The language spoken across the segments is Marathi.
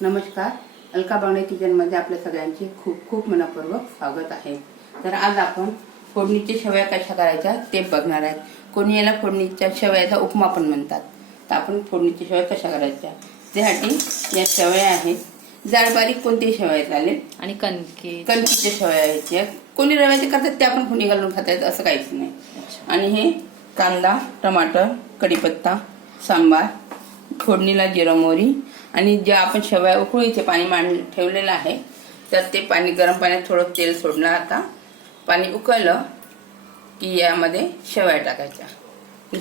नमस्कार. अलका बावणे किचनमध्ये आपल्या सगळ्यांचे खूप खूप मनपूर्वक स्वागत आहे. तर आज आपण फोडणीच्या शेवया कशा करायच्या ते बघणार आहेत कोणी याला फोडणीच्या शेवयाचा उपमा पण म्हणतात. तर आपण फोडणीच्या शेवया कशा करायच्या? त्यासाठी या शेवया आहेत. जाड बारीक कोणतीही शेवया चालेल आणि कणकी. कणकीच्या शेवया आहेत या. कोणी रव्याचे करतात त्या पण फोडणी घालून खातात असं काहीच नाही. आणि हे कांदा टमाटर कढीपत्ता सांबार फोडणीला जिरं मोहरी आणि जे आपण शेवया उकळीचे पाणी मांड ठेवलेलं आहे तर ते पाणी गरम पाण्यात थोडं तेल सोडलं आता. पाणी उकळलं की यामध्ये शेवया टाकायच्या.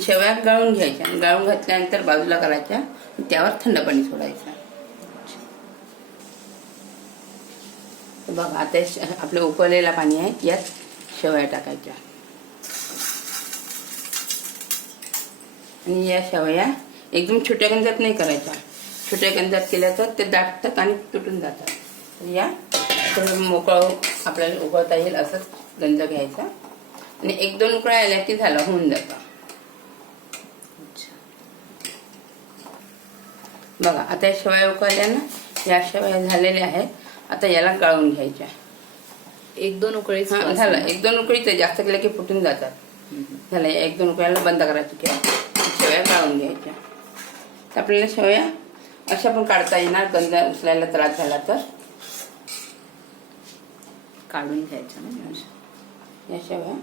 शेवया गळून घ्यायच्या. गळून घातल्यानंतर बाजूला करायच्या. त्यावर थंड पाणी सोडायचं. बघा आता श- आपलं उकळलेलं पाणी आहे यात शेवया टाकायच्या. आणि या शेवया एकदम छोट्या गंजात नाही करायच्या. छोट्या गंजात केल्या तर ते दाटतात आणि तुटून जातात. तर या थोडं मोकळं आपल्याला उकळता येईल असंच गंज घ्यायचा. आणि एक दोन उकळ्या आल्या की झालं होऊन जातं. बघा आता या शेवया उकळल्या ना या शेवया झालेल्या आहेत. आता याला गाळून घ्यायच्या. एक दोन उकळी झालं. एक दोन उकळी जास्त केल्या की फुटून जातात. झालं एक दोन उकळ्याला बंद करायची की शेवया गाळून घ्यायच्या. तर आपल्याला शेवया अशा पण काढता येणार. गंज उचलायला त्रास झाला तर. काढून घ्यायच्या ना या शेवया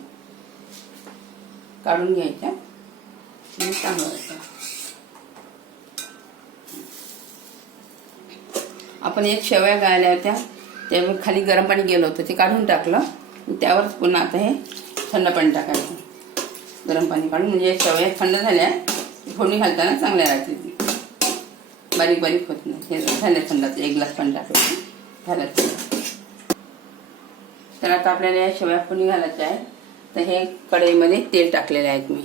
काढून घ्यायच्या. आणि चांगलं आपण एक शेवया गाळल्या होत्या. त्यावर खाली गरम पाणी गेलं होतं. ते काढून टाकलं. आणि त्यावरच पुन्हा आता हे थंड पाणी टाकायचं. गरम पाणी काढून. म्हणजे या शेवया थंड झाल्या. फोडणी घालताना चांगल्या राहतील. बारीक बारीक होत नाही हे झाल्या थंडाचं एक ग्लास पाणी टाकायचं झालं थंड. तर आता आपल्याला या शेवया फोडणी घालायच्या आहे तर हे कढईमध्ये तेल टाकलेले आहेत मी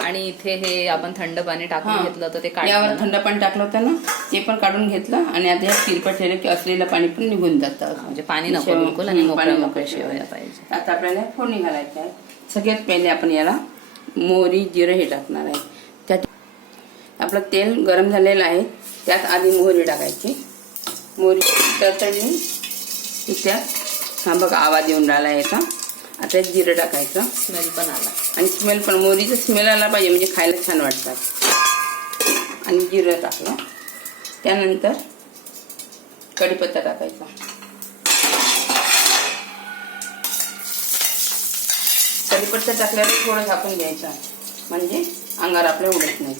आणि इथे हे आपण थंड पाणी टाकून हा. घेतलं होतं ते यावर? थंड पाणी टाकलं होतं ना ते पण काढून घेतलं आणि आता या तिरपट ठेवलं की असलेलं पाणी पण निघून जातं म्हणजे पाणी नको बिलकुल आणि हं, मोकळं पाणी मोकळं नको शेवया. पाहिजे आता आपल्याला फोडणी घालायची आहे सगळ्यात पहिले आपण याला मोहरी जिरं हे टाकणार आहे आपलं तेल गरम झालेलं आहे. त्यात आधी मोहरी टाकायची. मोहरी तडतडली की त्यात हा बघा आवाज येऊन राहिला याचा. आता यात जिरं टाकायचं. स्मेल पण आला. आणि स्मेल पण मोहरीचा स्मेल आला पाहिजे म्हणजे खायला छान वाटतात. आणि जिरं टाकलं. त्यानंतर कढीपत्ता टाकायचा. कढीपत्ता टाकल्यावर थोडं झाकून घ्यायचं. म्हणजे अंगार आपल्या उडत नाही.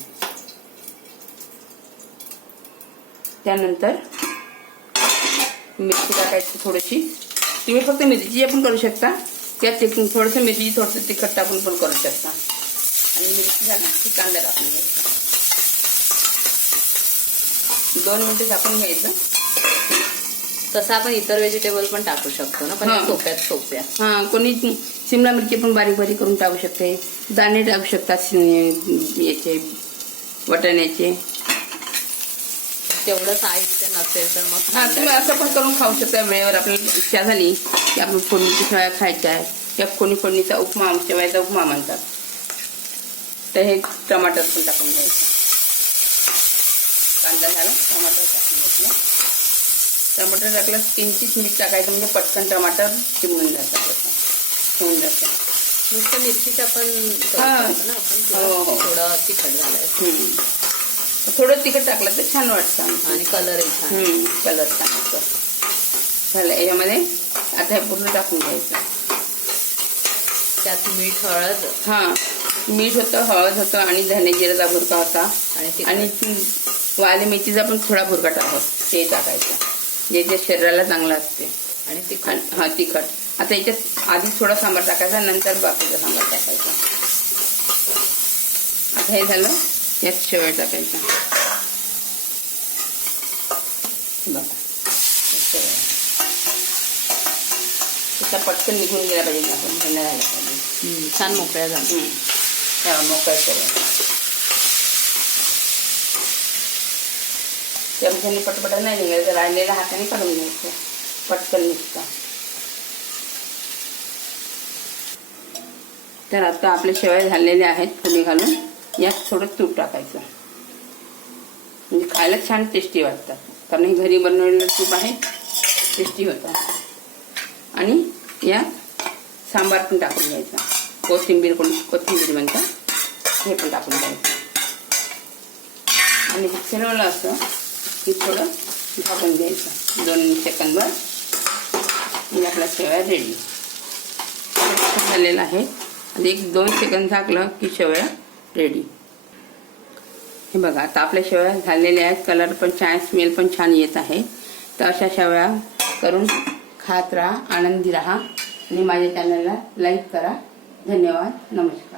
त्यानंतर मिरची टाकायची थोडीशी. तुम्ही फक्त मिरची पण करू शकता. त्यात ते थोडंसं मिरची थोडंसं तिखट टाकून पण करू शकता. आणि मिरची झाली की कांदा टाकून घ्यायचा. दोन मिनिटं झाकून घ्यायचं. तसं आपण इतर व्हेजिटेबल पण टाकू शकतो ना पण सोप्यात सोप्या. हां कोणी शिमला मिरची पण बारीक बारीक करून टाकू शकते. दाणे टाकू शकतात याचे वाटाण्याचे. तेवढं साहित्य नसेल तर मग हा तुम्ही असं पण करून खाऊ शकता. वेळेवर आपल्याला इच्छा झाली की आपण फोडणीची शेवया खायच्या. आहे किंवा कोणी फोडणीचा उपमा शेवयाचा उपमा म्हणतात. तर हे टमाटर पण टाकून घ्यायचं. कांदा झाला टमाटर टाकून घेतलं. टमाटर टाकलं किंचित मीठ टाकायचं म्हणजे पटकन टमाटर चिमून जातात होऊन जातं. नुसतं मिरचीचं आपण करू हा. हो. थोडं तिखट झालंय. हम्म. थोडं तिखट टाकलं तर छान वाटतं. आणि कलरही छान. कलर टाकायचं झालं याच्यामध्ये आता हे पूर्ण टाकून घ्यायचं. त्यात मीठ हळद. हा मीठ होतं हळद होतं आणि धने जिऱ्याचा भुरका होता. आणि वाली मेथीचा पण थोडा भुरका टाकत ते टाकायचं. जे जे शरीराला चांगलं असते. आणि तिखट. हा तिखट. आता याच्यात आधी थोडा सांबार टाकायचा नंतर बाकीचा सांबार टाकायचा. आता हे झालं. यात शेवया टाकायचा बघा पटकन निघून गेला पाहिजे आपण थंड पाहिजे छान मोकळ्या झाल्या हम्म. तेव्हा मोकळं शेवया चमच्याने पटपट नाही निघायचं राहिलेल्या हाताने काढून घ्यायचं पटकन निघतं तर आता आपल्या शेवया झालेल्या आहेत फुले घालून यात थोडं तूप टाकायचं. म्हणजे खायला छान टेस्टी वाटतात. कारण हे घरी बनवलेलं तूप आहे टेस्टी होतं. आणि यात सांबार पण टाकून घ्यायचा. कोथिंबीर कोण कोथिंबीर म्हणतात हे पण टाकून द्यायचं आणि हे फिरवलं असं की थोडं झाकून घ्यायचं. दोन सेकंदवर म्हणजे आपल्या शेवया रेडी. झालेला आहे. आणि एक दोन सेकंद झाकलं की शेवया रेडी हे बघा आता आपल्या शेवया झालेल्या आहेत. कलर पण छान स्मेल पण छान येत आहे. तर अशा शेवया करून खात राहा आनंदी राहा. आणि माझ्या चॅनलला लाईक करा. धन्यवाद. नमस्कार.